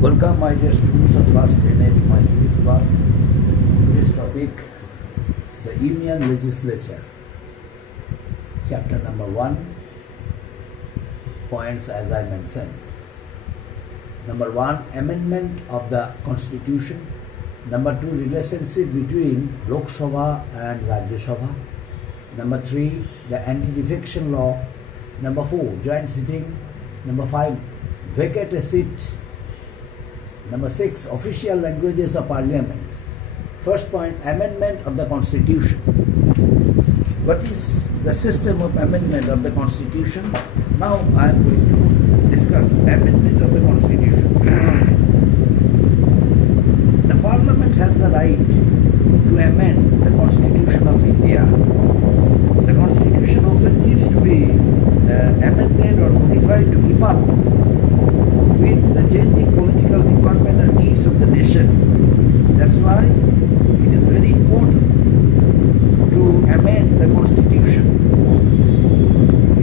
Welcome, my dear students of class 10A to my civics class. Today's topic, the Union Legislature. Chapter number 1, points as I mentioned. Number 1, amendment of the Constitution. Number 2, relationship between Lok Sabha and Rajya Sabha. Number 3, the Antidefection Law. Number 4, joint sitting. Number 5, vacate a seat. Number 6, official languages of Parliament. First point, amendment of the Constitution. What is the system of amendment of the Constitution? Now I am going to discuss amendment of the Constitution. The Parliament has the right to amend the Constitution of India. The Constitution often needs to be amended or modified to keep up with the changing political requirement and needs of the nation. That's why it is very important to amend the Constitution.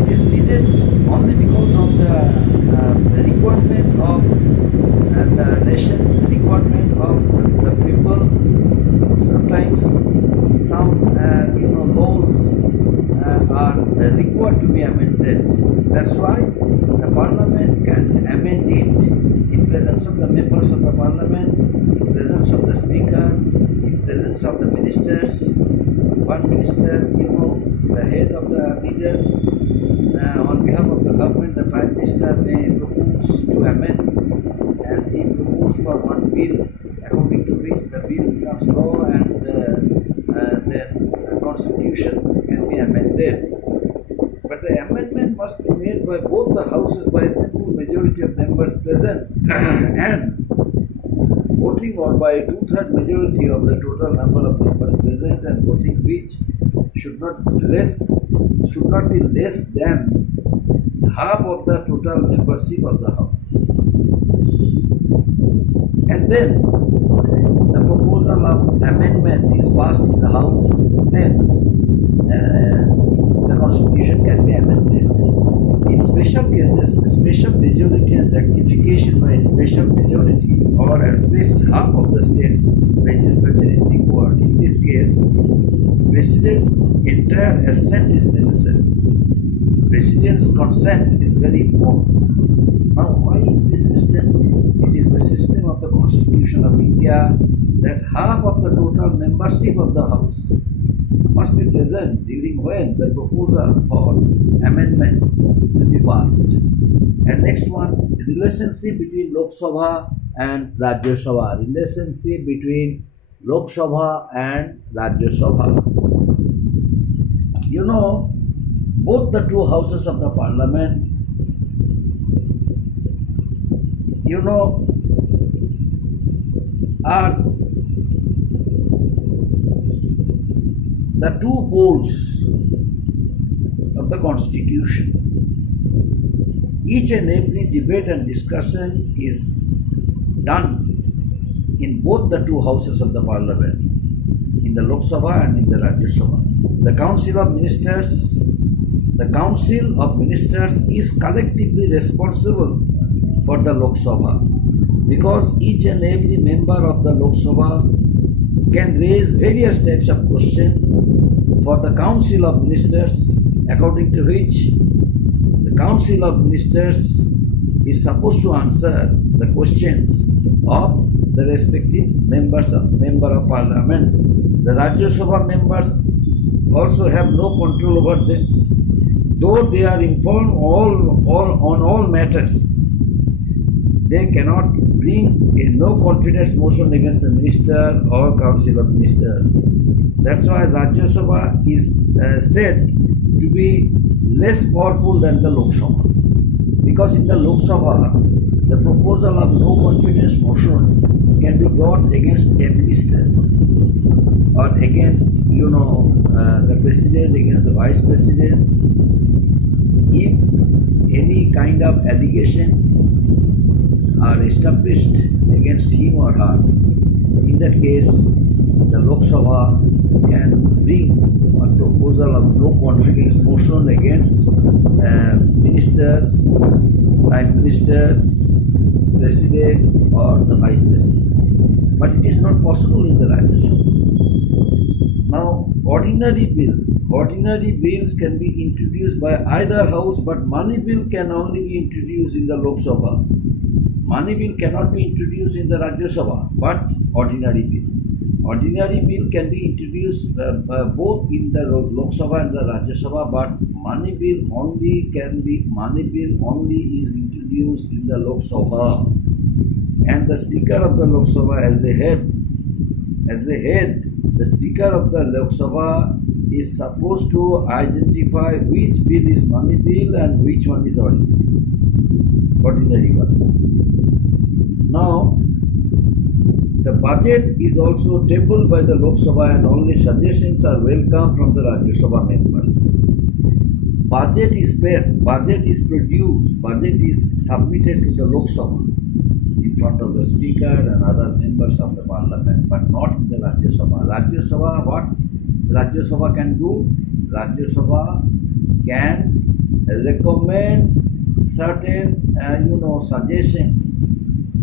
It is needed only because of the requirement of the nation, requirement of the people. Sometimes some laws are required to be amended. That's why the Parliament can amend it in presence of the members of the Parliament, in presence of the Speaker, in presence of the ministers. One minister, the head of the leader, on behalf of the government, the Prime Minister may propose to amend, and he proposes for one bill, according to which the bill becomes law and then Constitution can be amended. But the amendment must be made by both the houses by a simple majority of members present and voting, or by a 2/3 majority of the total number of members present and voting, which should not be less than half of the total membership of the house. And then the proposal of amendment is passed in the house, then the Constitution can be amended. In special cases, special majority and rectification by a special majority, or at least half of the state legislature is required. In this case, President's entire assent is necessary. President's consent is very important. Now, why is this system? It is the system of the Constitution of India that half of the total membership of the House must be present during when the proposal for amendment will be passed. And next one, relationship between Lok Sabha and Rajya Sabha. Relationship between Lok Sabha and Rajya Sabha. Both the two houses of the Parliament, are the two poles of the Constitution. Each and every debate and discussion is done in both the two houses of the Parliament, in the Lok Sabha and in the Rajya Sabha. The Council of Ministers is collectively responsible for the Lok Sabha, because each and every member of the Lok Sabha can raise various types of questions for the Council of Ministers, according to which the Council of Ministers is supposed to answer the questions of the respective member of Parliament. The Rajya Sabha members also have no control over them, though they are informed on all matters. They cannot bring a no confidence motion against the minister or Council of Ministers. That's why Rajya Sabha is said to be less powerful than the Lok Sabha. Because in the Lok Sabha, the proposal of no confidence motion can be brought against a minister or against, the president, against the vice president. If any kind of allegations are established against him or her, in that case, the Lok Sabha can bring a proposal of no confidence motion against minister, prime minister, president or the vice president. But it is not possible in the Rajya Sabha. Now, ordinary bills can be introduced by either house, but money bill can only be introduced in the Lok Sabha. Money bill cannot be introduced in the Rajya Sabha, but ordinary bill. Ordinary bill can be introduced both in the Lok Sabha and the Rajya Sabha, but money bill only is introduced in the Lok Sabha. And the Speaker of the Lok Sabha as a head, the Speaker of the Lok Sabha is supposed to identify which bill is money bill and which one is ordinary one. Now, the budget is also tabled by the Lok Sabha and only suggestions are welcome from the Rajya Sabha members. Budget is submitted to the Lok Sabha in front of the Speaker and other members of the Parliament, but not in the Rajya Sabha. Rajya Sabha, what Rajya Sabha can do? Rajya Sabha can recommend certain suggestions,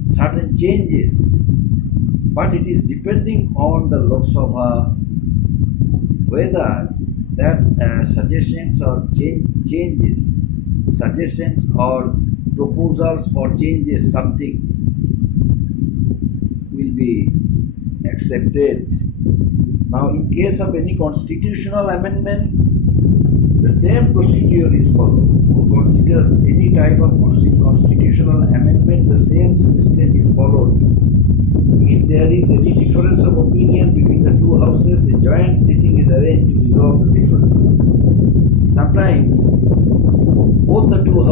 certain changes, but it is depending on the Lok Sabha whether that suggestions or changes, suggestions or proposals for changes, something will be accepted. Now, in case of any constitutional amendment, the same procedure is followed. To consider any type of constitutional amendment, the same system is followed. If there is any difference of opinion between the two houses, a joint sitting is arranged to resolve the difference. Sometimes both the two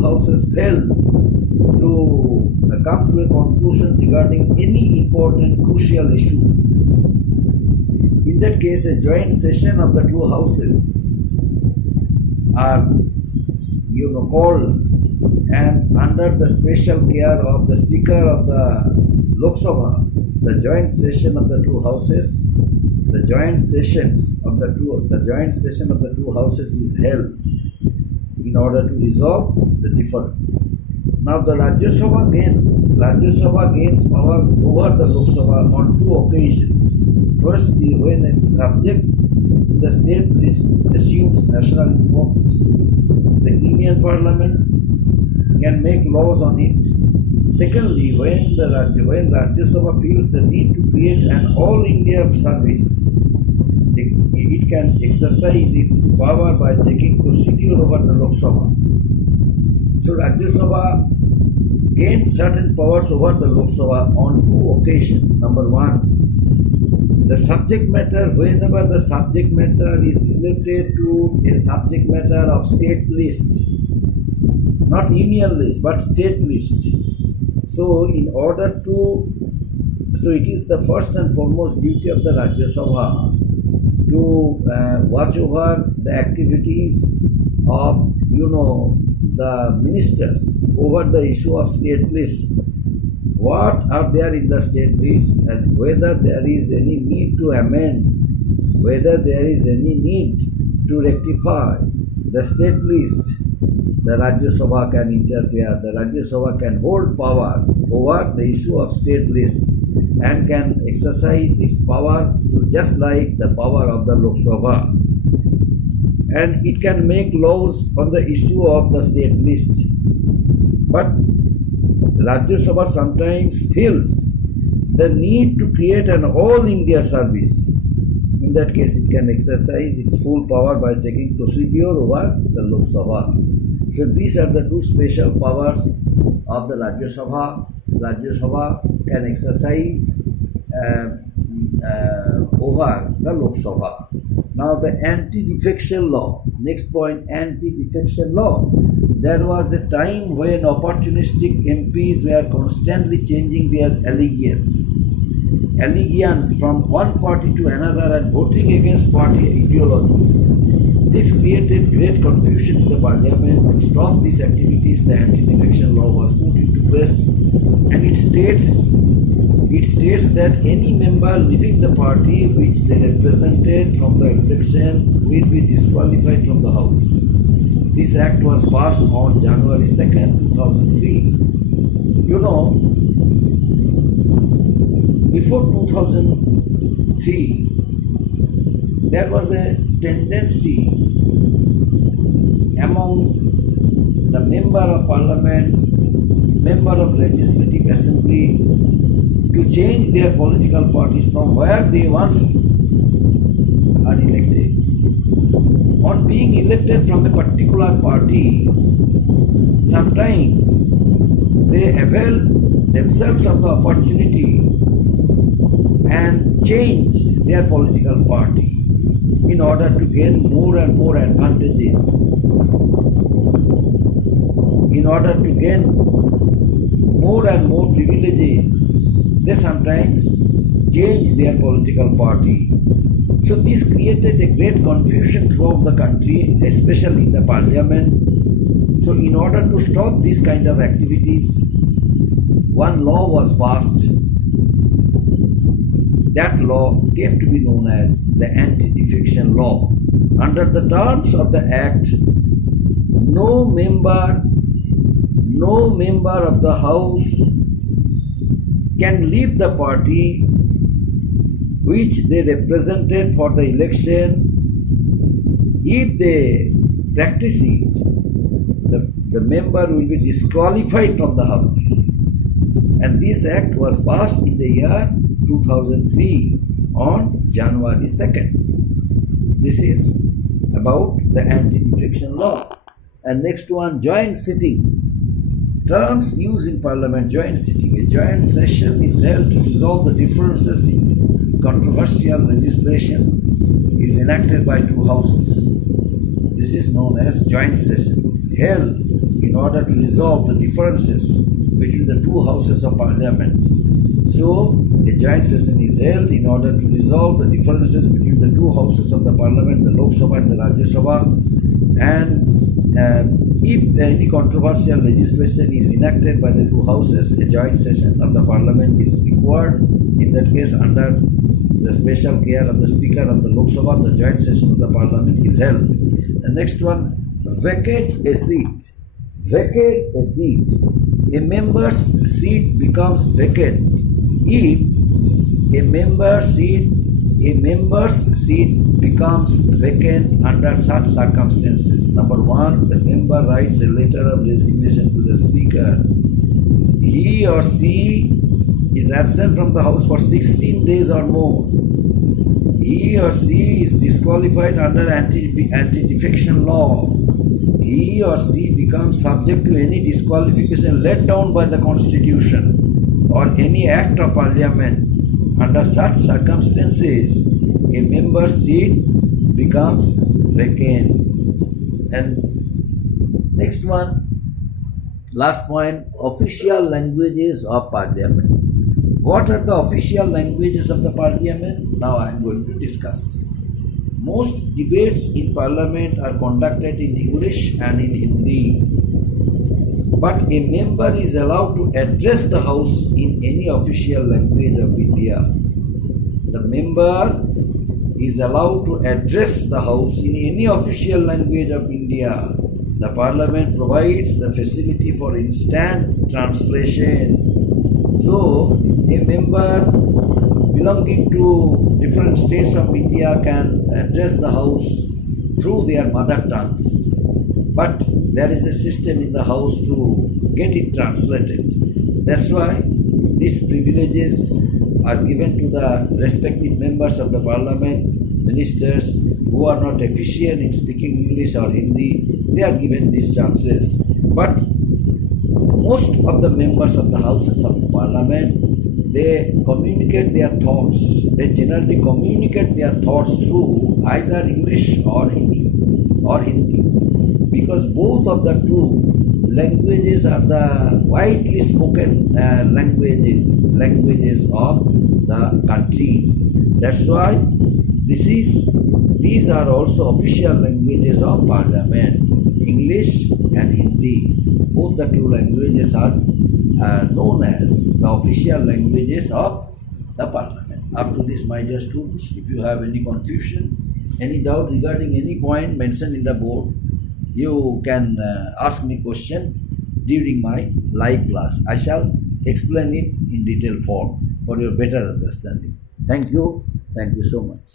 houses fail to come to a conclusion regarding any important crucial issue. In that case, a joint session of the two houses are called, and under the special care of the Speaker of the Lok Sabha, the joint session of the two houses is held in order to resolve the difference. Now, the Rajya Sabha gains power over the Lok Sabha on two occasions. Firstly, when a subject in the state list assumes national importance, the Union Parliament can make laws on it. Secondly, when Rajya Sabha feels the need to create an all India service, it can exercise its power by taking procedure over the Lok Sabha. So Rajya Sabha gains certain powers over the Lok Sabha on two occasions. Number one, the subject matter, whenever the subject matter is related to a subject matter of state list, not union list, but state list. So it is the first and foremost duty of the Rajya Sabha to watch over the activities of, the ministers over the issue of state list. What are there in the state list, and whether there is any need to amend, whether there is any need to rectify the state list. The Rajya Sabha can interfere. The Rajya Sabha can hold power over the issue of state lists and can exercise its power just like the power of the Lok Sabha. And it can make laws on the issue of the state list. But Rajya Sabha sometimes feels the need to create an all India service. In that case, it can exercise its full power by taking procedure over the Lok Sabha. So these are the two special powers of the Rajya Sabha. Rajya Sabha can exercise over the Lok Sabha. Now the Antidefection Law. Next point, Antidefection Law. There was a time when opportunistic MPs were constantly changing their allegiance from one party to another and voting against party ideologies. This created great confusion in the Parliament. To stop these activities, the Antidefection Law was put into place, and it states that any member leaving the party which they represented from the election will be disqualified from the House. This act was passed on January 2nd, 2003. You know, before 2003, there was a tendency among the member of parliament, member of legislative assembly to change their political parties from where they once are elected. On being elected from a particular party, sometimes they avail themselves of the opportunity and changed their political party in order to gain more and more advantages, in order to gain more and more privileges. They sometimes change their political party. So this created a great confusion throughout the country, especially in the parliament. So in order to stop this kind of activities, one law was passed. That law came to be known as the Antidefection Law. Under the terms of the Act, no member of the House can leave the party which they represented for the election. If they practice it, the member will be disqualified from the House. And this act was passed in the year 2003 on January 2nd. This is about the Antidefection Law. And next one, joint sitting. Terms used in Parliament: joint sitting. A joint session is held to resolve the differences in controversial legislation is enacted by two houses. This is known as joint session, held in order to resolve the differences between the two houses of Parliament. So, a joint session is held in order to resolve the differences between the two houses of the Parliament, the Lok Sabha and the Rajya Sabha, and if any controversial legislation is enacted by the two houses, a joint session of the Parliament is required. In that case, under the special care of the Speaker of the Lok Sabha, the joint session of the Parliament is held. The next one, vacate a seat. Vacate a seat. A member's seat becomes vacant if a member's seat becomes vacant under such circumstances. Number one, the member writes a letter of resignation to the Speaker. He or she is absent from the House for 16 days or more. He or she is disqualified under Antidefection Law. He or she becomes subject to any disqualification laid down by the Constitution or any Act of Parliament. Under such circumstances, a member's seat becomes vacant. And next one, last point, official languages of Parliament. What are the official languages of the Parliament? Now I am going to discuss. Most debates in Parliament are conducted in English and in Hindi. But a member is allowed to address the House in any official language of India. The member is allowed to address the House in any official language of India. The Parliament provides the facility for instant translation. So, a member belonging to different states of India can address the House through their mother tongues. But there is a system in the House to get it translated. That's why these privileges are given to the respective members of the Parliament, ministers who are not efficient in speaking English or Hindi. They are given these chances. But most of the members of the Houses of the Parliament, they communicate their thoughts. They generally communicate their thoughts through either English or Hindi. Because both of the two languages are the widely spoken languages of the country. That's why these are also official languages of Parliament, English and Hindi. Both the two languages are known as the official languages of the Parliament. Up to this, my dear students, if you have any confusion, any doubt regarding any point mentioned in the board, you can ask me question during my live class. I shall explain it in detail form for your better understanding. Thank you so much.